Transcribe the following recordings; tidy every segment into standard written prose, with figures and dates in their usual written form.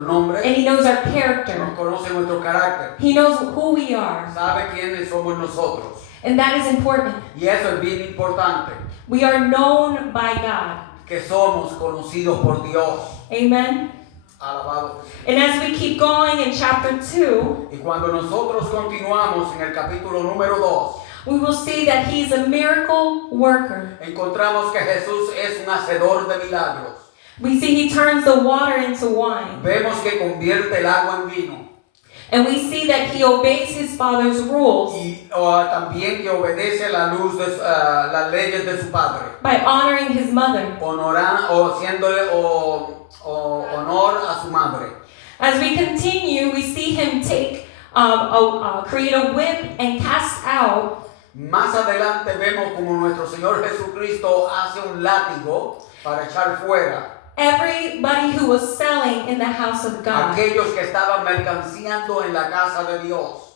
nombre, and He knows our nos character. conoce nuestro carácter, He knows who we are, sabe quiénes somos nosotros. and that is important. Y eso es bien importante, We are known by God. que somos conocidos por Dios. Amen. Alabado. And as we keep going in chapter 2, Y cuando nosotros continuamos en el capítulo número 2, we will see that He's a miracle worker. encontramos que Jesús es un hacedor de milagros. We see He turns the water into wine. Vemos que convierte el agua en vino. And we see that He obeys His Father's rules Y también que obedece la luz de las leyes de su padre. by honoring His mother. Haciéndole honor a su madre. As we continue, we see Him create a whip and cast out Más adelante vemos como nuestro Señor Jesucristo hace un látigo para echar fuera everybody who was selling in the house of God. aquellos que estaban mercanciando en la casa de Dios.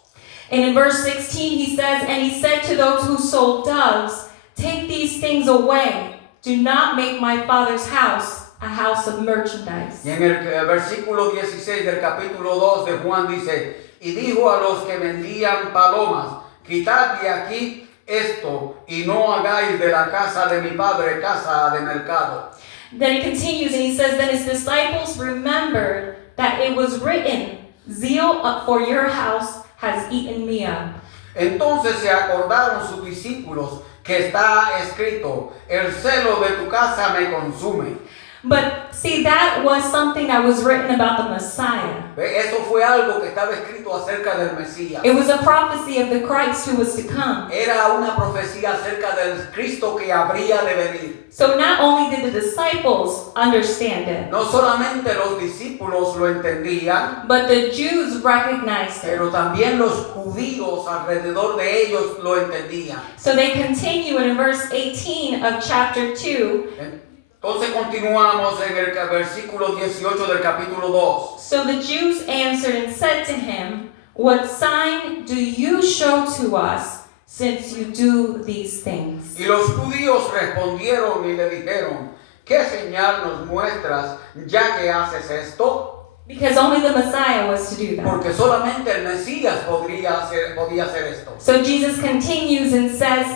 And in verse 16 he says, "And he said to those who sold doves, take these things away. Do not make my Father's house a house of merchandise." Y en el versículo 16 del capítulo 2 de Juan dice, y dijo a los que vendían palomas, quitad de aquí esto y no hagáis de la casa de mi padre casa de mercado. Then he continues and he says, "Then his disciples remembered that it was written, zeal for your house has eaten me up." Entonces se acordaron sus discípulos que está escrito, el celo de tu casa me consume. But see, that was something that was written about the Messiah. Eso fue algo que estaba escrito acerca del Mesías. It was a prophecy of the Christ who was to come. Era una profecía acerca del Cristo que habría de venir. So not only did the disciples understand it, No solamente los discípulos lo entendían, but the Jews recognized it. pero también los judíos alrededor de ellos lo entendían. So they continue in verse 18 of chapter 2. Entonces continuamos en el versículo 18 del capítulo 2. So the Jews answered and said to him, "What sign do you show to us since you do these things?" Y los judíos respondieron y le dijeron, ¿qué señal nos muestras ya que haces esto? Because only the Messiah was to do that. Porque solamente el Mesías podía hacer esto. So Jesus continues and says,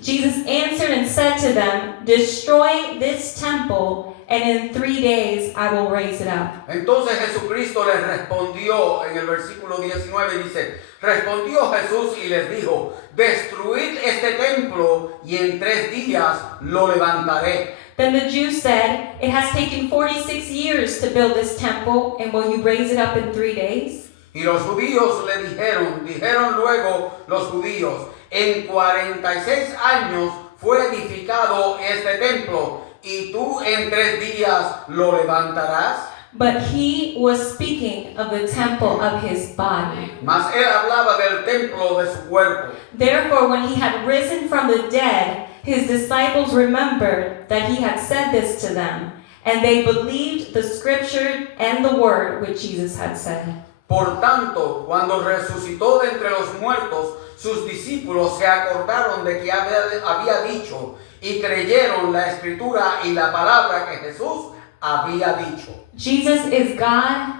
Jesus answered and said to them, "Destroy this temple, and in 3 days I will raise it up." Entonces Jesucristo les respondió en el versículo 19, dice, respondió Jesús y les dijo, destruid este templo y en 3 días lo levantaré. Then the Jews said, "It has taken 46 years to build this temple, and will you raise it up in 3 days?" Y los judíos le dijeron luego los judíos, en 46 años fue edificado este templo, y tú en 3 días lo levantarás. But he was speaking of the temple of his body. Mas él hablaba del templo de su cuerpo. Therefore, when he had risen from the dead, his disciples remembered that he had said this to them, and they believed the scripture and the word which Jesus had said. Por tanto, cuando resucitó de entre los muertos, sus discípulos se acordaron de que había dicho y creyeron la escritura y la palabra que Jesús había dicho. Jesus is God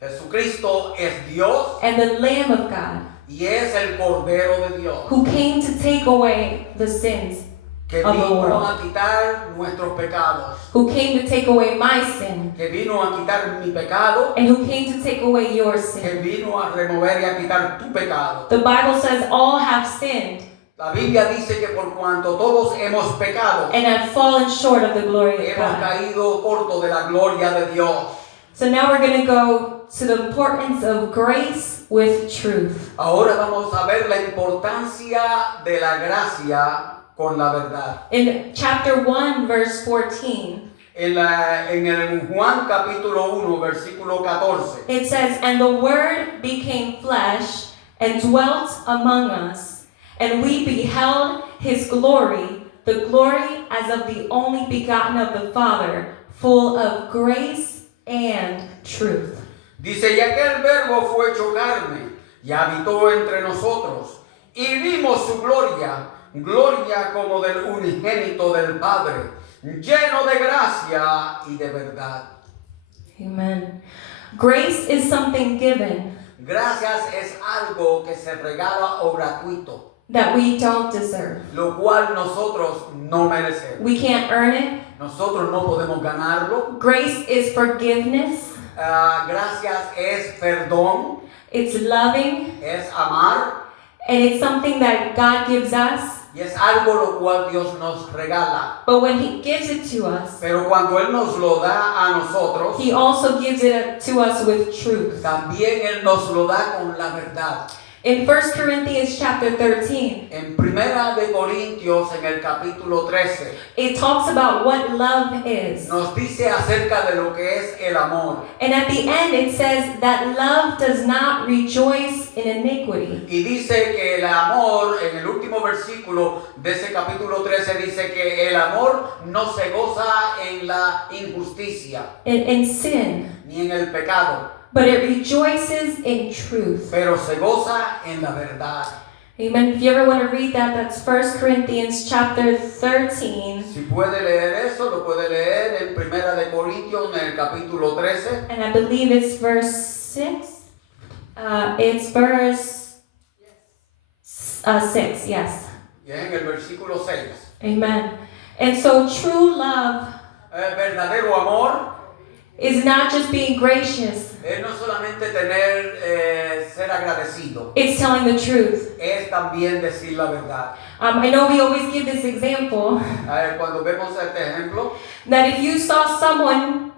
Jesucristo es Dios and the Lamb of God, y es el Cordero de Dios, who came to take away the sins, que of the vino world. a quitar nuestros pecados, who came to take away my sin, que vino a quitar mi pecado, and who came to take away your que sin. vino a remover y a quitar tu pecado. The Bible says all have sinned La Biblia dice que por cuanto todos hemos pecado, and have fallen short of the glory of hemos God. caído corto de la gloria de Dios. So now we're going to go to the importance of grace with truth. Ahora vamos a ver la importancia de la gracia con la verdad. In chapter 1, verse 14, En el Juan capítulo 1, versículo 14, it says, "And the Word became flesh and dwelt among us, and we beheld his glory, the glory as of the only begotten of the Father, full of grace and truth." dice, y aquel verbo fue hecho carne y habitó entre nosotros, y vimos su gloria, gloria como del unigénito del Padre, lleno de gracia y de verdad. Amen. Grace is something given Gracias es algo que se regala o gratuito, that we don't deserve. lo cual nosotros no merecemos. We can't earn it. Nosotros no podemos ganarlo. Grace is forgiveness. Gracias es perdón, It's loving. es amar And it's something that God gives us. y es algo lo cual Dios nos regala. But when He gives it to us, Pero cuando Él nos lo da a nosotros, He also gives it to us with truth. también Él nos lo da con la verdad. In 1 Corinthians chapter 13, En Primera de Corintios, en el capítulo 13, it talks about what love is. nos dice acerca de lo que es el amor. And at the end it says that love does not rejoice in iniquity. Y dice que el amor, en el último versículo de ese capítulo 13, dice que el amor no se goza en la injusticia, In sin, ni en el pecado, but it rejoices in truth. pero se goza en la verdad. Amen. If you ever want to read that, that's 1 Corinthians chapter 13. Si puede leer eso, lo puede leer en Primera de Corintios, en el capítulo 13. And I believe it's verse 6. It's verse 6, yes. Y es en el versículo 6. Amen. And so true love El verdadero amor is not just being gracious, es no solamente ser agradecido, it's telling the truth. es también decir la verdad. I know we always give this example Cuando vemos este ejemplo, that if you saw someone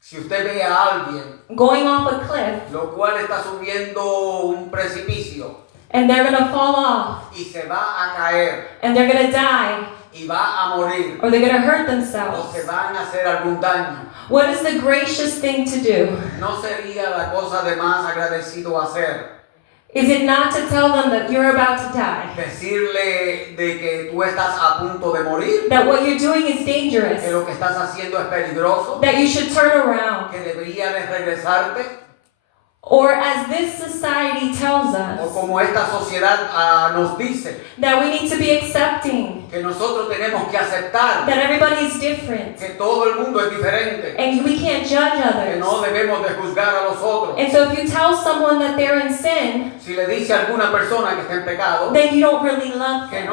si usted ve a alguien going off a cliff lo cual está subiendo un precipicio and they're going to fall off y se va a caer and they're going to die y va a morir or they're going to hurt o themselves, se van a hacer algún daño, what is the gracious thing to do? ¿no sería la cosa de más agradecido hacer? Is it not to tell them that you're about to die? Decirle de que tú estás a punto de morir, That what you're doing is dangerous? que lo que estás haciendo es peligroso, That you should turn around? que deberías de regresarte, Or as this society tells o us, como esta sociedad nos dice, that we need to be accepting, que nosotros tenemos que aceptar that everybody is different, que todo el mundo es diferente, and we can't judge que others. no debemos de juzgar a los otros. And so if you tell someone that they're in sin, Si le dice a alguna persona que está en pecado, then you don't really love que them.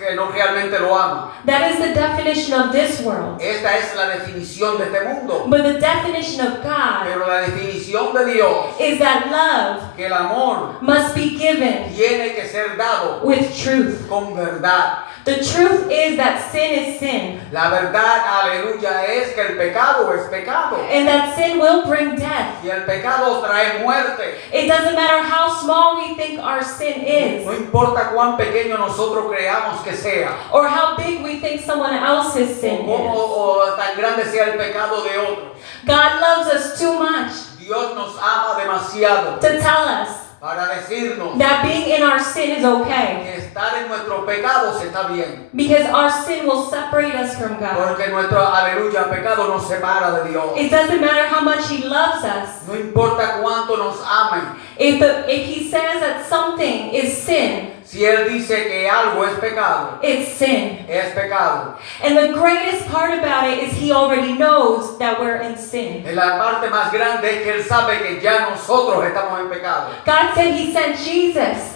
que no realmente lo ama. That is the definition of this world. Esta es la definición de este mundo. But the definition of God Pero la definición de Dios, is that love que el amor must be given tiene que ser dado with truth. con verdad. The truth is that sin is sin, La verdad, aleluya, es que el pecado es pecado. and that sin will bring death. Y el pecado trae muerte. It doesn't matter how small we think our sin is, No importa cuán pequeño nosotros creamos que sea, or how big we think someone else's sin is. o tan grande sea el pecado de otros. God loves us too much Dios nos ama demasiado to tell us para decirnos that being in our sin is okay, que estar en nuestros pecados está bien. because our sin will separate us from God. Porque nuestro, aleluya, pecado nos separa de Dios. It doesn't matter how much He loves us. No importa cuánto nos amen. If He says that something is sin, Si Él dice que algo es pecado, it's sin. es pecado. And the greatest part about it is He already knows that we're in sin. La parte más grande es que Él sabe que ya nosotros estamos en pecado. God said He sent Jesus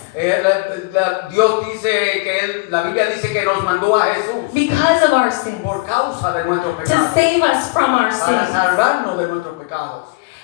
Dios dice que la Biblia dice que nos mandó a Jesús because of our sins, por causa de nuestros to pecados, save us from our para sins. salvarnos de nuestros pecados.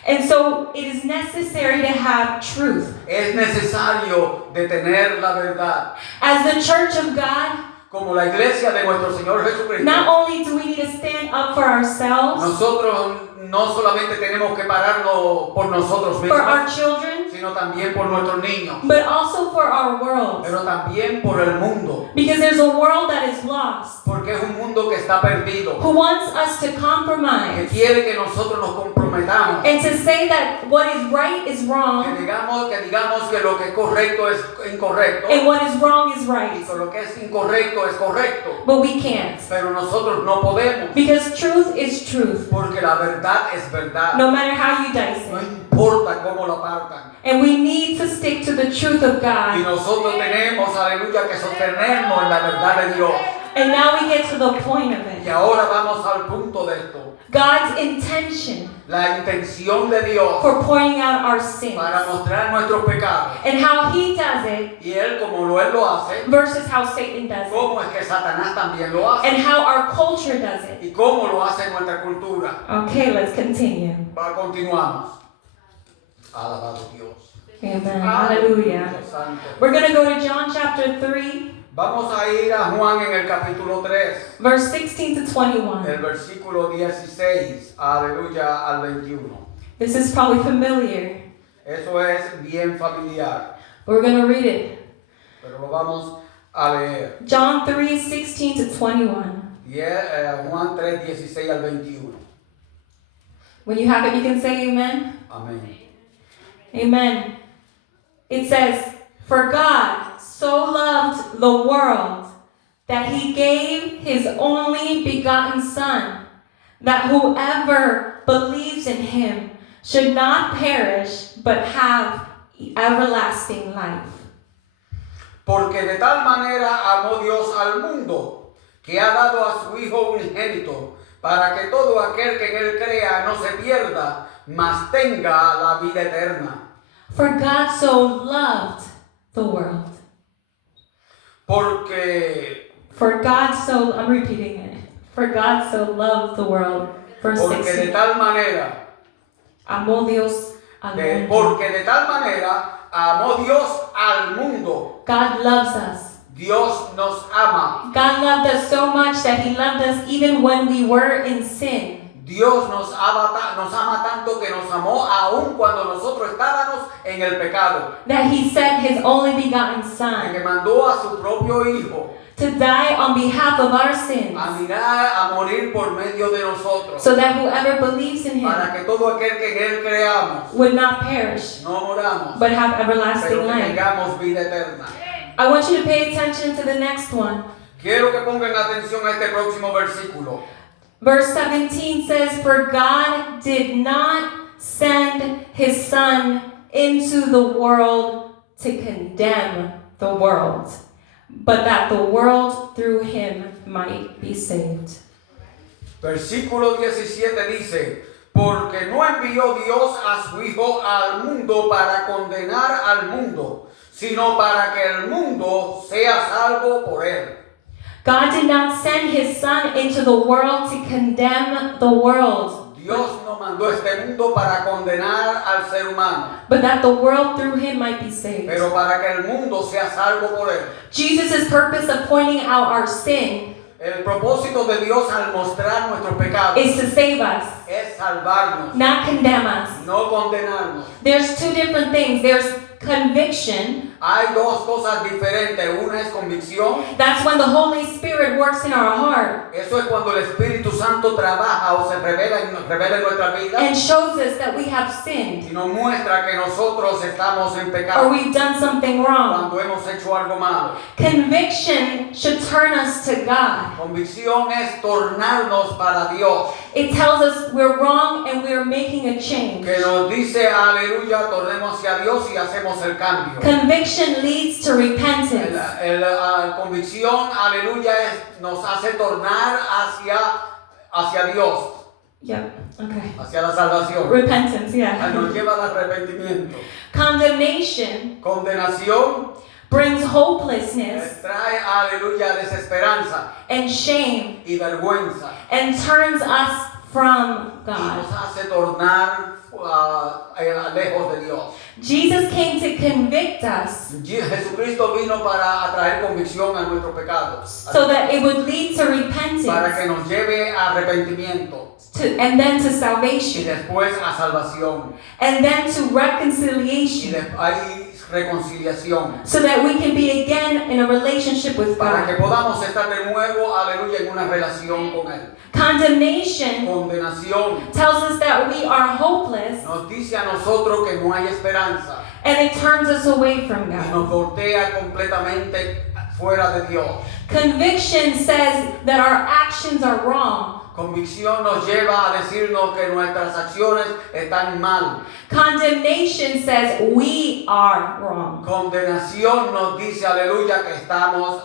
And so it is necessary to have truth. Es necesario de tener la verdad. As the church of God, Como la iglesia de nuestro Señor Jesucristo, not only do we need to stand up for ourselves, nosotros no solamente tenemos que pararnos por nosotros for our mismos, children, sino también por nuestros niños, but also for our world. pero también por el mundo, Because there's a world that is lost, porque es un mundo que está perdido, who wants us to que compromise quiere que nosotros nos comprometamos, and to say that what is right is que wrong digamos que lo que es correcto es incorrecto and what is wrong is y right. que lo que es incorrecto es correcto, But we can't. pero nosotros no podemos, Because truth is truth, porque la verdad es verdad, no matter how you dice no it. importa cómo la partan. And we need to stick to the truth of Y God. nosotros tenemos, aleluya, que sostenernos en la verdad de Dios. And now we get to the point of Y it. ahora vamos al punto de esto. God's intention La intención de Dios for pointing out our sins para mostrar nuestros pecados. and how He does it Y Él, como Él lo hace, versus how Satan does it, cómo es que Satanás también lo hace. and how our culture does it. Y cómo lo hace nuestra cultura. Okay, let's continue. Continuamos. Alabado Dios. Amen. Hallelujah. Dios santo. We're going to go to John chapter 3, Vamos a ir a Juan en el capítulo 3, verse 16 to 21. del versículo 16, aleluya, al 21. This is probably familiar. Eso es bien familiar, We're going to read it. pero lo vamos a leer. John 3, 16 to 21. Y es Juan 3, 16 al 21. When you have it, you can say amen. Amén. Amen. It says, "For God so loved the world that He gave His only begotten Son, that whoever believes in Him should not perish, but have everlasting life." Porque de tal manera amó Dios al mundo, que ha dado a su Hijo unigénito, para que todo aquel que en Él crea no se pierda, mas tenga la vida eterna. For God so loved the world. Porque I'm repeating it. For God so loved the world. Verse de 16. tal manera, Amó Dios al mundo. porque de tal manera amó Dios al mundo. God loves us. Dios nos ama. God loved us so much that He loved us even when we were in sin. Dios nos ama tanto que nos amó aun cuando nosotros estábamos en el pecado. That He sent His only begotten Que Son mandó a su propio Hijo to die on behalf of our sins, a mirar, a morir por medio de nosotros. so that whoever believes in Para Him que todo aquel que en Él creamos would not perish, no moramos, but have pero everlasting que life. tengamos vida eterna. I want you to pay attention to the next one. Quiero que pongan atención a este próximo versículo. Verse 17 says, "For God did not send His Son into the world to condemn the world, but that the world through Him might be saved." Versículo 17 dice, porque no envió Dios a su Hijo al mundo para condenar al mundo, sino para que el mundo sea salvo por él. God did not send His Son into the world to condemn the world, Dios no mandó este mundo para condenar al ser humano, but that the world through Him might be saved. pero para que el mundo sea salvo por él. Jesus' purpose of pointing out our sin El propósito de Dios al mostrar nuestros pecados is to save us, es salvarnos, not condemn us. no condenarnos. There's two different things. There's conviction. Hay dos cosas diferentes. Una es convicción. That's when the Holy Spirit works in our heart Eso es cuando el Espíritu Santo trabaja o se revela en nuestra vida and shows us that we have sinned y nos muestra que nosotros estamos en or pecado we've done something wrong. cuando hemos hecho algo malo. Conviction should turn us to God. Convicción es tornarnos para Dios, It tells us we're wrong and we're making a change. que nos dice, aleluya, tornemos hacia Dios y hacemos el cambio. Conviction leads to repentance. Convicción, aleluya, nos hace tornar hacia Dios, Yep, okay. hacia la salvación. Repentance, yeah. Nos lleva al arrepentimiento. Condemnation Condenación brings hopelessness trae, aleluya, desesperanza and shame y vergüenza and turns us from y God. nos hace tornar lejos de Dios. Jesus came to convict us Jesucristo vino para atraer convicción a nuestros pecados, so that it would lead to para repentance que nos lleve a arrepentimiento and then to y salvation después a salvación and then to y reconciliation, hay reconciliación, so that we can be again in a relationship with para que God. podamos estar de nuevo, aleluya, en una relación con Él. Condemnation Condenación tells us that we are hopeless nos dice a nosotros que no hay esperanza and it turns us away from y God. nos voltea completamente fuera de Dios. Conviction says that our actions are wrong. Convicción nos lleva a decirnos que nuestras acciones están mal. Condemnation says we are wrong. Condenación nos dice, aleluya, que estamos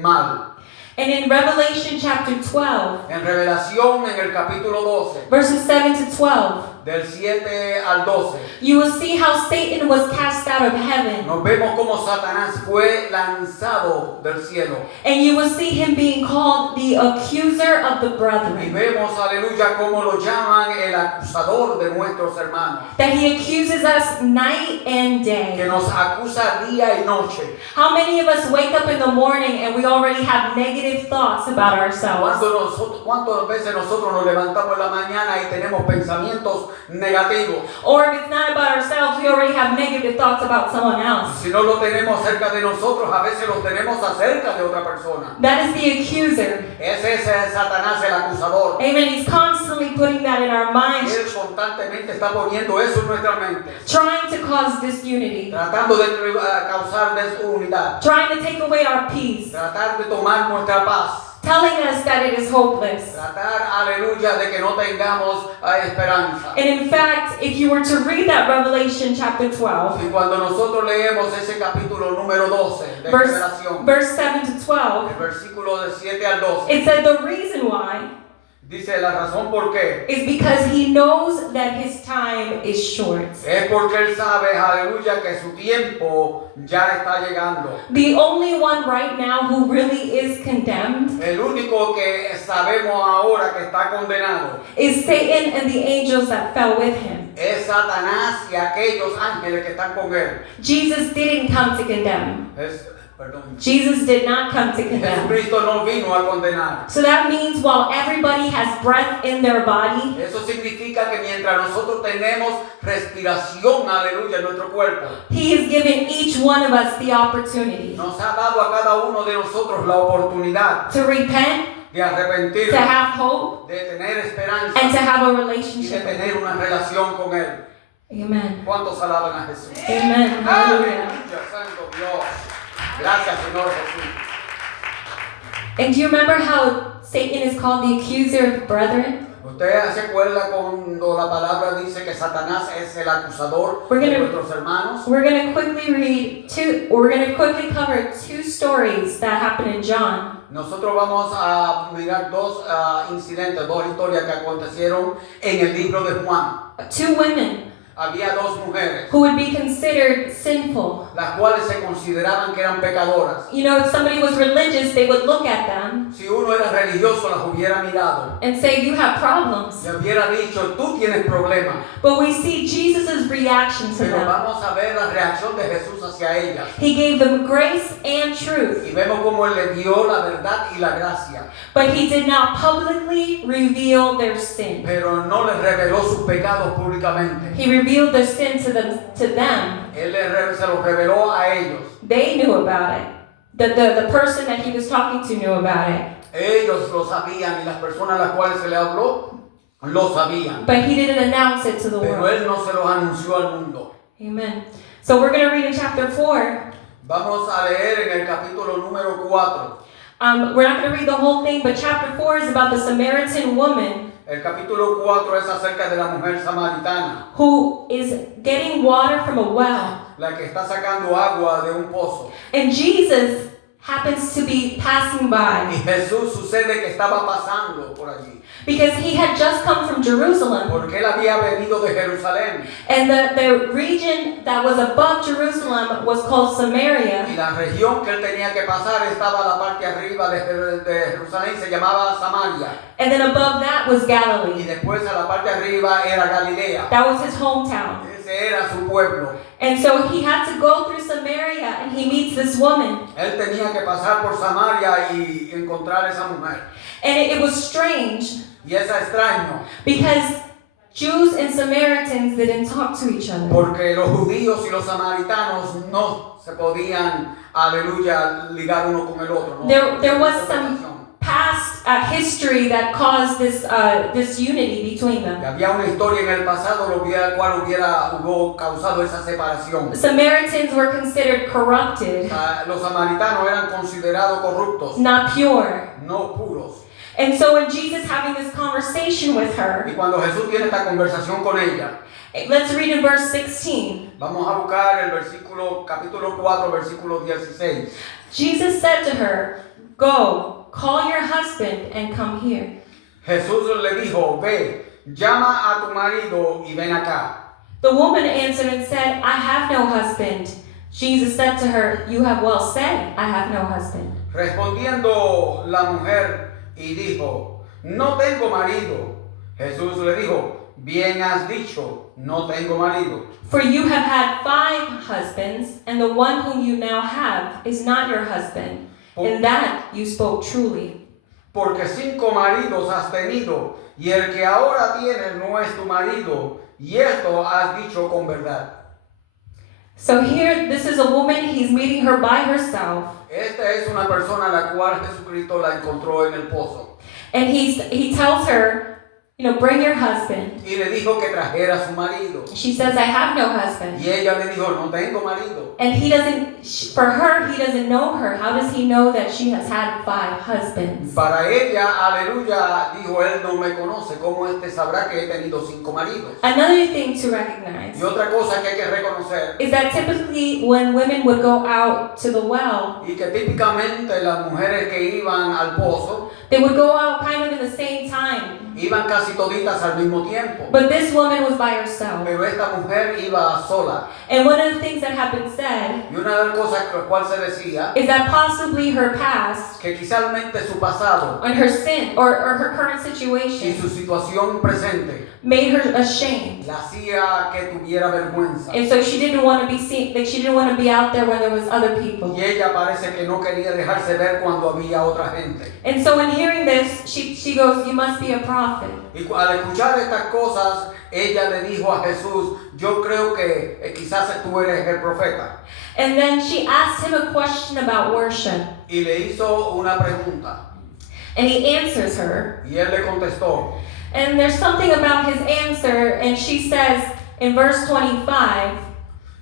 mal. And in Revelation chapter 12, En Revelación, en el capítulo 12, verses 7 to 12, del 7 al 12, you will see how Satan was cast out of heaven. nos vemos como Satanás fue lanzado del cielo. And you will see him being called the accuser of the Y brethren. vemos, aleluya, como lo llaman el acusador de nuestros hermanos, That he accuses us night and que day. nos acusa día y noche. How many of us wake up in the morning and we already have negative thoughts about ourselves? ¿Cuántas veces nosotros nos levantamos en la mañana y tenemos pensamientos negativos? Or if it's not about ourselves, we already have negative thoughts about someone else. Si no lo tenemos cerca de nosotros, a veces los tenemos acerca de otra persona. That is the accuser. Ese es Satanás, el acusador. Amen. He's constantly putting that in our minds, Él constantemente está poniendo eso en nuestra mente, trying to cause disunity, tratando de causar desunidad, trying to take away our peace, tratar de tomar nuestra paz, telling us that it is hopeless. tratar, aleluya, de que no tengamos esperanza. And in fact, if you were to read that Revelation chapter 12, Y cuando nosotros leemos ese capítulo número 12 de Revelación, verse 7 to 12, el versículo de 7 al 12, it said the reason why dice la razón por qué. is because he knows that his time is short. Es porque él sabe, aleluya, que su tiempo ya está llegando. The only one right now who really is condemned El único que sabemos ahora que está condenado is Satan and the angels that fell with him. es Satanás y aquellos ángeles que están con él. Jesus didn't come to condemn. Perdón. Jesus did not come to condemn. Jesucristo no vino a condenar. So that means while everybody has breath in their body, Eso significa que mientras nosotros tenemos respiración, aleluya, en nuestro cuerpo, he has given each one of us the opportunity nos ha dado a cada uno de nosotros la oportunidad to repent, de arrepentirnos, to have hope, de tener esperanza and to have a y de relationship. tener una relación con Él. Amen. ¿Cuántos alaban a Jesús? Amen. Hallelujah. Aleluya, santo Dios. Gracias, Señor Jesús. And do you remember how Satan is called the accuser of the brethren? ¿Usted se acuerda cuando la palabra dice que Satanás es el acusador We're de gonna- nuestros hermanos? We're going to quickly cover two stories that happen in John. Nosotros vamos a mirar dos incidentes, dos historias que acontecieron en el libro de Juan. Two women Había dos mujeres, who would be considered sinful. las cuales se consideraban que eran pecadoras. You know, if somebody was religious, they would look at them Si uno era religioso, las hubiera mirado. and say, "You have problems." Le hubiera dicho, tú tienes problemas. But we see Jesus' reaction to Pero them. vamos a ver la reacción de Jesús hacia ellas. He gave them grace and truth, Y vemos cómo Él le dio la verdad y la gracia. but he did not publicly reveal their sin. Pero no les reveló sus pecados públicamente. He revealed their sin to them. Él se los reveló a ellos. They knew about it. The person that he was talking to knew about it. Ellos lo sabían y las personas a las cuales se le habló lo sabían. But he didn't announce it to the Pero world. Él no se los anunció al mundo. Amen. So we're going to read in chapter 4. Vamos a leer en el capítulo número 4. We're not going to read the whole thing, but chapter 4 is about the Samaritan woman El capítulo 4 es acerca de la mujer samaritana, who is getting water from a well. la que está sacando agua de un pozo. And Jesus happens to be passing Y by Jesús sucede que estaba pasando por allí. because he had just come from Jerusalem. Porque él había venido de Jerusalén. And the region that was above Jerusalem was called Samaria. Y la región que él tenía que pasar estaba a la parte arriba de Jerusalén, se llamaba Samaria. And then above that was Y Galilee. después a la parte arriba era Galilea. That was his hometown. Ese era su pueblo. And so he had to go through Samaria and he meets this woman. Él tenía que pasar por Samaria y encontrar a esa mujer. And it was strange Y es extraño, because Jews and Samaritans didn't talk to each other. porque los judíos y los samaritanos no se podían, aleluya, ligar uno con el otro. ¿no? There was some past history that caused this unity between Y them. había una historia en el pasado lo cual hubo causado esa separación. Samaritans were considered corrupted, Los samaritanos eran considerados corruptos, not pure. no puros. And so when Jesus having this conversation with her, Y cuando Jesús tiene esta conversación con ella, let's read in verse 16. vamos a buscar el capítulo 4, versículo 16. Jesus said to her, "Go, call your husband and come here. Jesús le dijo, ve, llama a tu marido y ven acá. The woman answered and said, I have no husband. Jesus said to her, you have well said, I have no husband. Respondiendo la mujer y dijo, no tengo marido. Jesús le dijo, bien has dicho, no tengo marido. For you have had 5 husbands, and the one whom you now have is not your husband. In that you spoke truly. Porque 5 maridos has tenido, y el que ahora tienes no es tu marido, y esto has dicho con verdad. So here, this is a woman, he's meeting her by herself. Esta es una persona a la cual Jesucristo la encontró en el pozo. And he tells her, bring your husband. Y le dijo que trajera a su marido. She says, I have no husband. Y ella le dijo, no tengo marido. And he doesn't know her. How does he know that she has had 5 husbands? Para ella, aleluya, dijo, él no me conoce. ¿Cómo sabrá que he tenido 5 maridos? Another thing to recognize Y otra cosa que hay que reconocer is that typically when women would go out to the well, y que típicamente las mujeres que iban al pozo they would go out kind of in the same time. iban casi toditas al mismo tiempo. But this woman was by herself. Pero esta mujer iba sola. And one of the things that had been said Y una de las cosas cual se decía is that possibly her past que quizásmente su pasado and her sin or her current y situation su situación presente made her ashamed. la hacía que tuviera vergüenza. And so she didn't want to be seen, like she didn't want to be out there when there was other people. Y ella parece que no quería dejarse ver cuando había otra gente. And so in hearing this, she goes, you must be a prophet. Y al escuchar estas cosas, ella le dijo a Jesús, yo creo que quizás tú eres el profeta. And then she asked him a question about worship. Y le hizo una pregunta. And he answers her. Y él le contestó. And there's something about his answer, and she says in verse 25,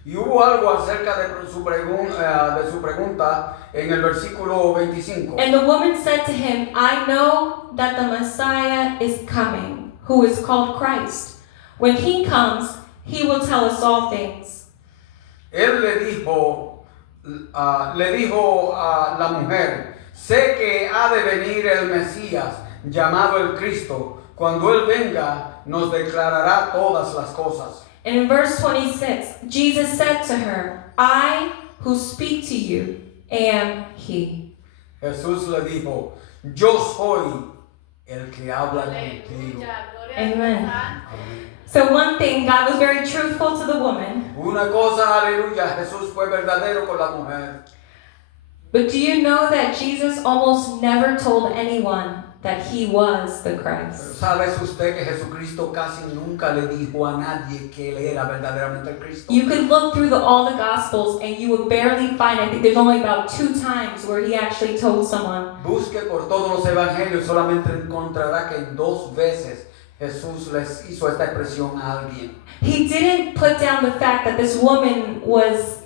Y hubo algo acerca de su pregunta en el versículo 25. and the woman said to him, I know that the Messiah is coming, who is called Christ. When he comes, he will tell us all things. Él le dijo a la mujer, sé que ha de venir el Mesías, llamado el Cristo. Cuando él venga, nos declarará todas las cosas. And in verse 26, Jesus said to her, I who speak to you am he. Jesús le dijo, yo soy el que habla contigo. Amen. So one thing, God was very truthful to the woman. Una cosa, aleluya, Jesús fue verdadero con la mujer. But do you know that Jesus almost never told anyone that he was the Christ? ¿Sabes usted que Jesucristo casi nunca le dijo a nadie que él era verdaderamente el Cristo? You could look through all the Gospels and you would barely find, I think there's only about 2 times where he actually told someone. Busque por todos los evangelios, solamente encontrará que en 2 veces Jesús les hizo esta expresión a alguien. He didn't put down the fact that this woman was,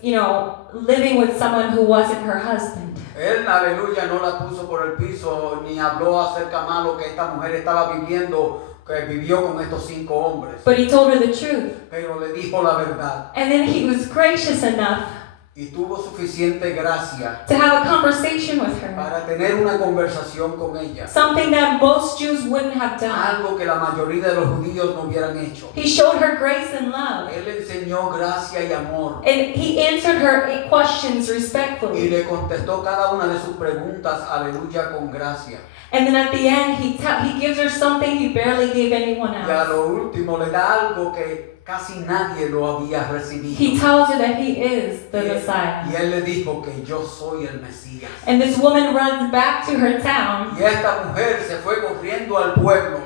living with someone who wasn't her husband. Él, aleluya, no la puso por el piso ni habló acerca malo que esta mujer estaba viviendo, que vivió con estos 5 hombres. But he told her the truth. Pero le dijo la verdad. And then he was gracious enough Y tuvo suficiente gracia to have a conversation with her. para tener una conversación con ella. Something that most Jews wouldn't have done. Algo que la mayoría de los judíos no hubieran hecho. He showed her grace and love. Él enseñó gracia y amor. And he answered her questions Y respectfully. le contestó cada una de sus preguntas, aleluya, con gracia. And then at the end, he gives her something he barely gave anyone Y a else. lo último le da algo que casi nadie lo había recibido. He tells her that he is the Y Messiah. él le dijo que yo soy el Mesías. And this woman runs back to her town. Y esta mujer se fue corriendo al pueblo.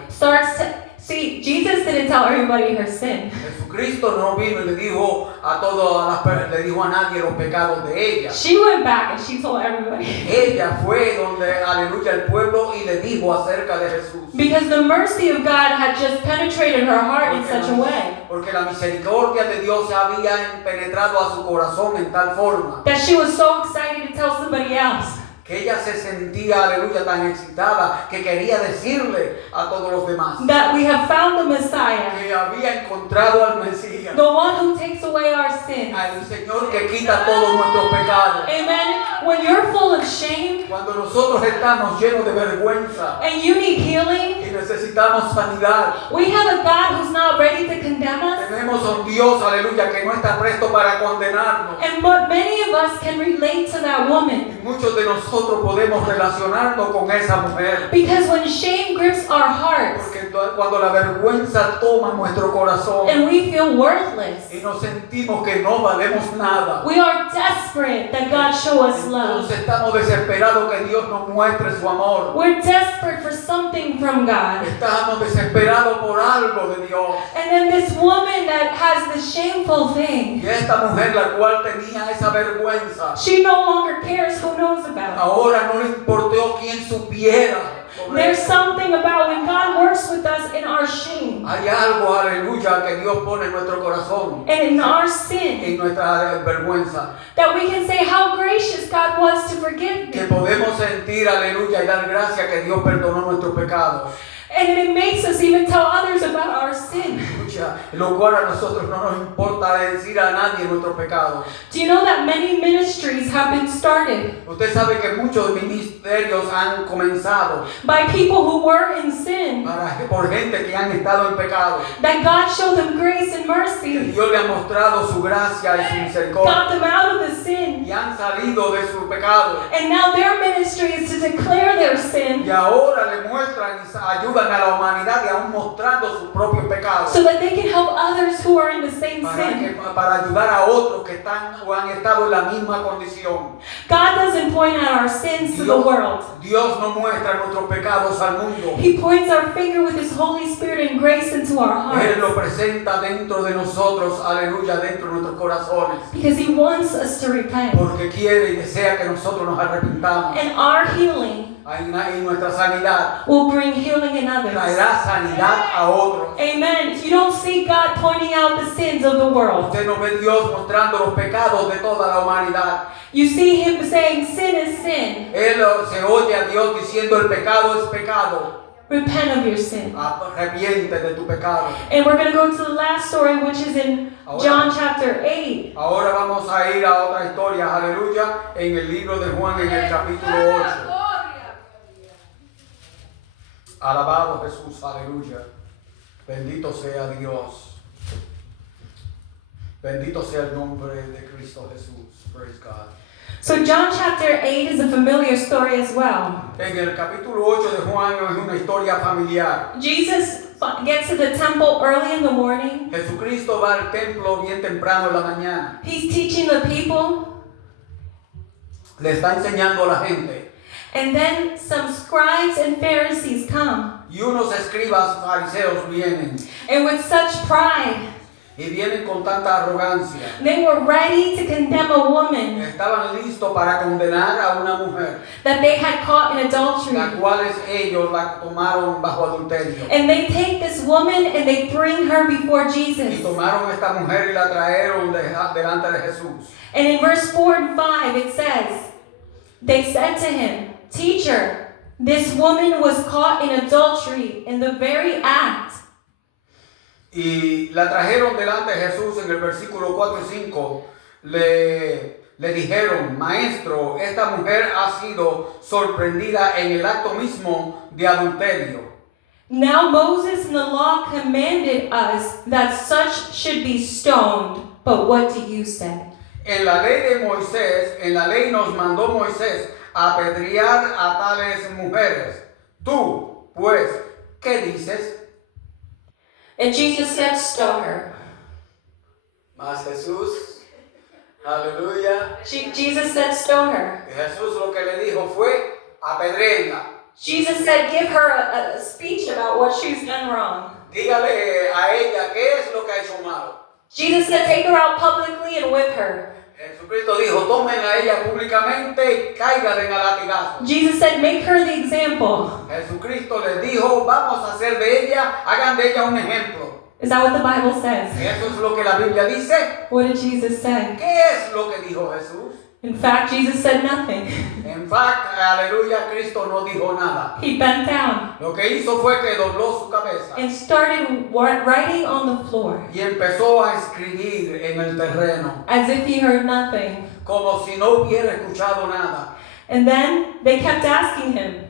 See, Jesus didn't tell everybody her sin. Jesucristo no vino y le dijo a nadie los pecados de ella. She went back and she told everybody. Ella fue donde, aleluya, el pueblo y le dijo acerca de Jesús. Because the mercy of God had just penetrated her heart in such a way Porque la misericordia de Dios había penetrado a su corazón en tal forma that she was so excited to tell somebody else. que ella se sentía, aleluya, tan excitada que quería decirle a todos los demás that we have found the Messiah, que había encontrado al Mesías, the one who takes away our sins. al Señor que quita todos nuestros pecados. Amen. When you're full of shame Cuando nosotros estamos llenos de vergüenza and you need healing, y necesitamos sanidad, we have a God who's not ready to condemn us. tenemos a un Dios, aleluya, que no está presto para condenarnos. And many of us can relate to that woman. Y muchos de nosotros podemos relacionarnos con esa mujer. Because when shame grips our hearts Porque cuando la vergüenza toma nuestro corazón and we feel worthless, y nos sentimos que no valemos nada, we are desperate that God show us love. entonces estamos desesperados que Dios nos muestre su amor. We're desperate for something from God. Estamos desesperados por algo de Dios. And then this woman that has this shameful thing, Y esta mujer, la cual tenía esa vergüenza, she no longer cares who knows about ahora no le importó quién supiera it. sobre There's esto. something about when God works with us in our shame Hay algo, aleluya, que Dios pone en nuestro corazón, and in our sin en nuestra vergüenza, that we can say how gracious God was to forgive que me. podemos sentir, aleluya, y dar gracias que Dios perdonó nuestros pecados. And it makes us even tell others about our sin. Aleluya, lo cual a nosotros no nos importa decir a nadie nuestros pecados. Do you know that many ministries have been started Usted sabe que muchos ministerios han comenzado by people who were in sin, por gente que han estado en pecado. that God showed them grace and Que mercy, Dios le ha mostrado su gracia y su misericordia got them out of the sin. y han salido de su pecado. And now their ministry is to declare their Y sin ahora le muestran y ayudan a la humanidad y aún mostrando sus propios pecados. so that they can help others who are in the same sin. Para ayudar a otros que están o han estado en la misma condición. God doesn't point out our sins to the world. Dios no muestra nuestros pecados al mundo. He points our finger with His Holy Spirit and grace into our Él hearts lo presenta dentro de nosotros, aleluya, dentro de nuestros corazones. because He wants us to repent. Porque quiere y desea que nosotros nos arrepintamos. And our healing Y nuestra sanidad will bring healing in others. traerá sanidad a otros. Amen. You don't see God pointing out the sins of the world. Usted no ve Dios mostrando los pecados de toda la humanidad. You see Him saying sin is sin. Él se oye a Dios diciendo el pecado es pecado. Repent of your sin. Arrepiente de tu pecado. And we're going to go to the last story, which is in John chapter 8. Ahora vamos a ir a otra historia, aleluya, en el libro de Juan en el capítulo 8. Alabado Jesús, aleluya. Bendito sea Dios. Bendito sea el nombre de Cristo Jesús. Praise God. So John chapter 8 is a familiar story as well. En el capítulo 8 de Juan es una historia familiar. Jesus gets to the temple early in the morning. Jesucristo va al templo bien temprano en la mañana. He's teaching the people. Le está enseñando a la gente. And then some scribes and Pharisees come. Y unos escribas fariseos vienen. And with such pride, Y vienen con tanta arrogancia. they were ready to condemn a woman Estaban listos para condenar a una mujer, that they had caught in adultery. las cuales ellos la tomaron bajo adulterio. And they take this woman and they bring her before Y Jesus. tomaron a esta mujer y la trajeron delante de Jesús. And in verse 4 and 5 it says, they said to him, "Teacher, this woman was caught in adultery in the very act." Y la trajeron delante de Jesús en el versículo 4 y 5. Le dijeron, Maestro, esta mujer ha sido sorprendida en el acto mismo de adulterio. Now Moses in the law commanded us that such should be stoned, but what do you say? En la ley de Moisés, en la ley nos mandó Moisés a apedrear a tales mujeres. Tú, pues, ¿qué dices? And Jesus said, "Stone her." Mas Jesús, aleluya. Jesus said, "Stone her." Jesús lo que le dijo fue, apedréenla. Jesus said, "Give her a speech about what she's done wrong." Dígale a ella qué es lo que ha hecho malo. Jesus said, "Take her out publicly and whip her." Jesucristo dijo, tomen a ella públicamente y cáigale en el latigazo. Jesus said, "Make her the example." Jesucristo les dijo, vamos a hacer de ella, hagan de ella un ejemplo. Is that what the Bible says? Eso es lo que la Biblia dice. What did Jesus say? ¿Qué es lo que dijo Jesús? In fact, Jesus said nothing. En fact, aleluya, Cristo no dijo nada. He bent down Lo que hizo fue que dobló su cabeza and started writing on the floor y empezó a escribir en el terreno, as if he heard nothing. como si no hubiera escuchado nada. And then they kept asking him.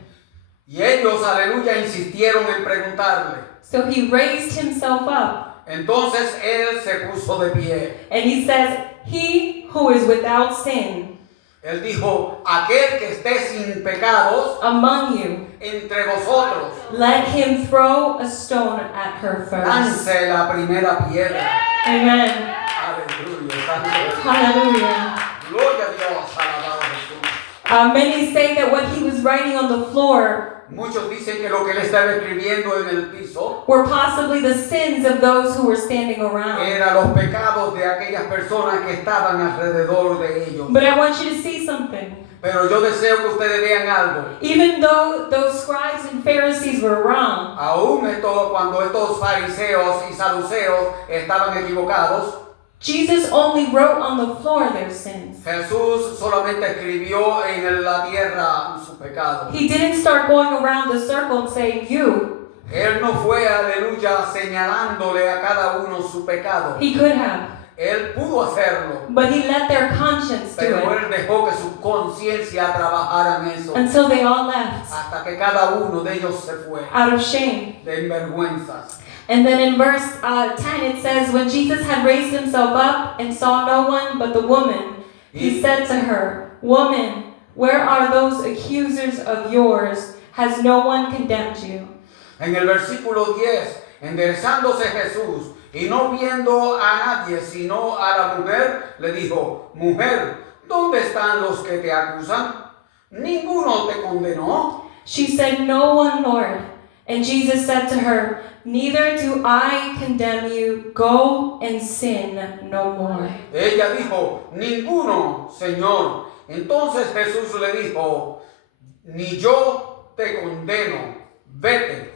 Y ellos, aleluya, insistieron en preguntarle. So he raised himself up Entonces él se puso de pie. and he says, "He who is without sin Él dijo, aquel que esté sin pecados among you, entre vosotros, let him throw a stone at her first." lance la primera piedra. Amen. Aleluya, santo. Hallelujah. Gloria a Dios, alabado Jesús. Many say that what he was writing on the floor Muchos dicen que lo que él estaba escribiendo en el piso were possibly the sins of those who were standing around. eran los pecados de aquellas personas que estaban alrededor de ellos. But I want you to see something. Pero yo deseo que ustedes vean algo. Even though those scribes and Pharisees were wrong, Aún cuando estos fariseos y saduceos estaban equivocados, Jesus only wrote on the floor their sins. Jesús solamente escribió en la tierra su pecado. He didn't start going around the circle and saying, "You." Él no fue, aleluya, señalándole a cada uno su pecado. He could have, Él pudo hacerlo, but he let their conscience do pero it él dejó que su conciencia trabajara en eso, until they all left hasta que cada uno de ellos se fue out of shame. de vergüenzas. And then in verse 10 it says, "When Jesus had raised himself up and saw no one but the woman, he said to her, 'Woman, where are those accusers of yours? Has no one condemned you?'" En el versículo 10, enderezándose Jesús y no viendo a nadie sino a la mujer, le dijo, "Mujer, ¿dónde están los que te acusan? ¿Ninguno te condenó?" She said, "No one, Lord." And Jesus said to her, "Neither do I condemn you. Go and sin no more." Ella dijo, "Ninguno, Señor." Entonces Jesús le dijo, "Ni yo te condeno, vete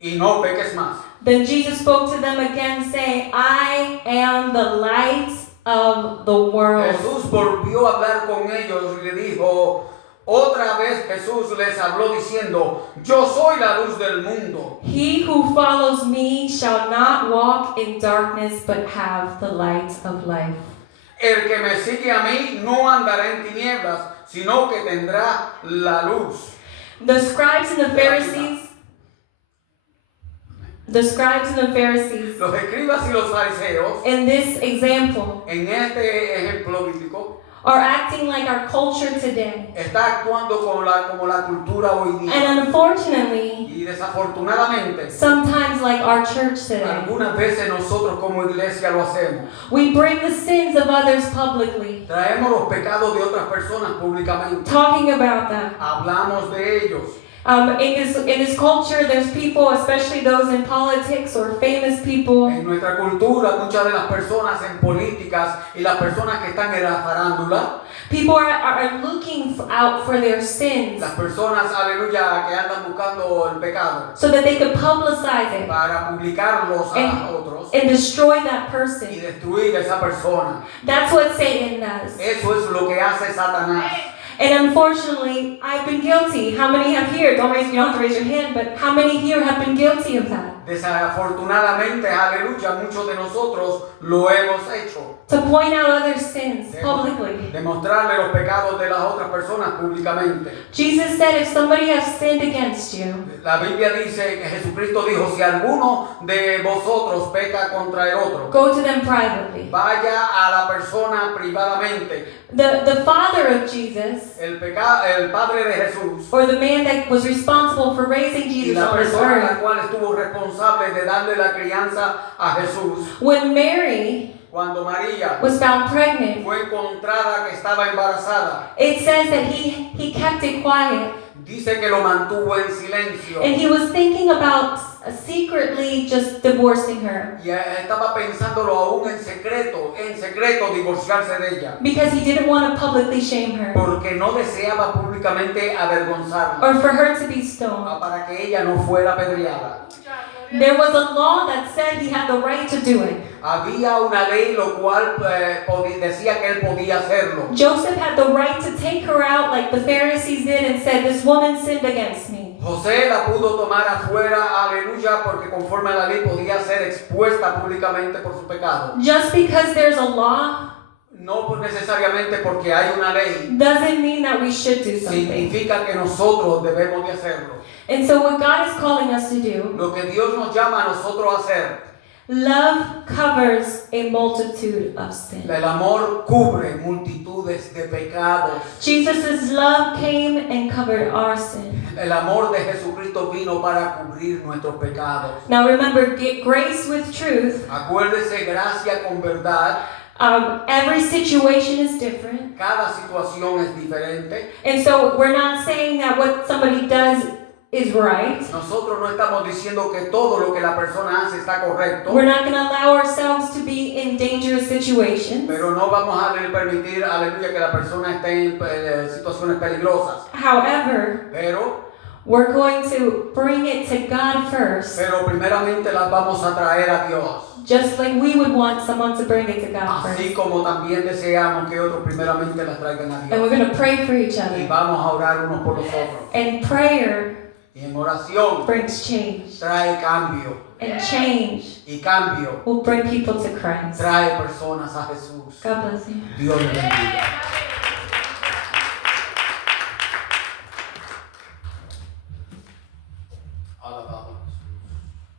y no peques más." Then Jesus spoke to them again, saying, "I am the light of the world." Jesús volvió a hablar con ellos y le dijo, otra vez Jesús les habló diciendo, "Yo soy la luz del mundo. He who follows me shall not walk in darkness, but have the light of life. El que me sigue a mí no andará en tinieblas, sino que tendrá la luz." The scribes and the Pharisees, Los escribas y los fariseos, in this example, en este ejemplo bíblico, are acting like our culture today. está actuando como la cultura hoy día. And unfortunately, Y desafortunadamente, sometimes like our church today, algunas veces nosotros como iglesia lo hacemos. we bring the sins of others publicly, Traemos los pecados de otras personas públicamente. talking about them. Hablamos de ellos. In this culture, there's people, especially those in politics or famous people, En nuestra cultura, muchas de las personas en políticas y las personas que están en la farándula, people are looking out for their sins las personas, aleluya, que andan buscando el pecado so that they could publicize it para publicarlos a otros and destroy that y person. destruir a esa persona. That's what Satan does. Eso es lo que hace Satanás. And unfortunately, I've been guilty. How many have here? You don't have to raise your hand, but how many here have been guilty of that? Desafortunadamente, aleluya, muchos de nosotros lo hemos hecho. To point out other sins publicly. Demostrarle los pecados de las otras personas públicamente. Jesus said, if somebody has sinned against you, La Biblia dice que Jesucristo dijo, si alguno de vosotros peca contra el otro, go to them privately. vaya a la persona privadamente. The father of Jesus, El Padre de Jesús or the man that was responsible for raising y Jesus la on this persona la earth, cual estuvo responsable de darle la crianza a Jesús, when Mary cuando María was found pregnant, fue encontrada que estaba embarazada, it says that he kept it quiet. dice que lo mantuvo en silencio And he was thinking about secretly just divorcing her y estaba pensándolo aún en secreto divorciarse de ella, because he didn't want to publicly shame her porque no deseaba públicamente avergonzarla, or for her to be stoned. para que ella no fuera apedreada. There was a law that said he had the right to do it. Había una ley lo cual decía que él podía hacerlo. Joseph had the right to take her out like the Pharisees did and said, this woman sinned against me. José la pudo tomar afuera, aleluya, porque conforme a la ley podía ser expuesta públicamente por su pecado. Just because there's a law No necesariamente porque hay una ley, doesn't mean that we should do something. significa que nosotros debemos de hacerlo. And so what God is calling us to do, Lo que Dios nos llama a nosotros a hacer, love covers a multitude of sin. el amor cubre multitudes de pecados. Jesus' love came and covered our sin. El amor de Jesucristo vino para cubrir nuestros pecados. Now remember, get grace with truth. Acuérdese, gracia con verdad. Every situation is different. Cada situación es diferente. And so we're not saying that what somebody does is right. Nosotros no estamos diciendo que todo lo que la persona hace está correcto. We're not going to allow ourselves to be in dangerous situations. Pero no vamos a permitir, aleluya, que la persona esté en situaciones peligrosas. However, Pero we're going to bring it to God first. Pero primeramente las vamos a traer a Dios. Just like we would want someone to bring it to God Así first. como también deseamos que otros primeramente las traigan a And Dios. we're going to pray for each Y other. vamos a orar unos por los otros. And prayer Y en oración brings change. trae cambio. And change Y cambio will bring people to Christ. trae personas a Jesús. God bless you. Dios le bendiga. Alabado Jesús.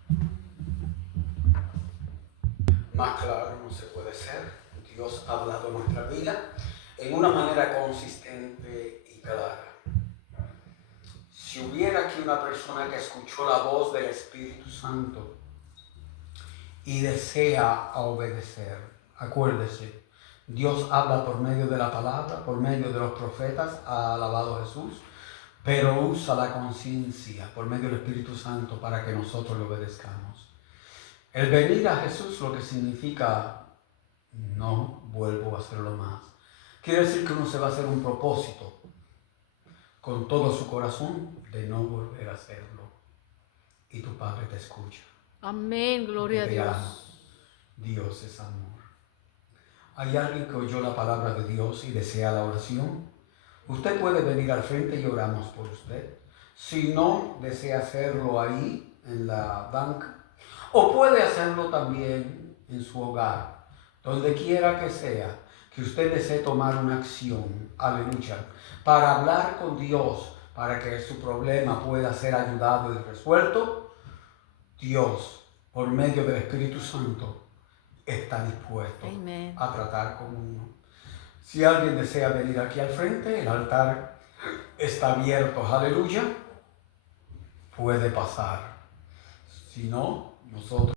Más claro no se puede ser. Dios ha hablado en nuestra vida en una manera consistente y clara. Si hubiera aquí una persona que escuchó la voz del Espíritu Santo y desea obedecer, acuérdese, Dios habla por medio de la palabra, por medio de los profetas, ha alabado a Jesús, pero usa la conciencia por medio del Espíritu Santo para que nosotros le obedezcamos. El venir a Jesús lo que significa no vuelvo a hacerlo más. Quiere decir que uno se va a hacer un propósito con todo su corazón de no volver a hacerlo. Y tu Padre te escucha. Amén, gloria a Te ama. Dios. Dios es amor. ¿Hay alguien que oyó la palabra de Dios y desea la oración? Usted puede venir al frente y oramos por usted. Si no desea hacerlo ahí en la banca, o puede hacerlo también en su hogar, donde quiera que sea, que usted desee tomar una acción, aleluya, para hablar con Dios, para que su problema pueda ser ayudado y resuelto. Dios, por medio del Espíritu Santo, está dispuesto Amén. a tratar con uno. Si alguien desea venir aquí al frente, el altar está abierto, aleluya, puede pasar. Si no, nosotros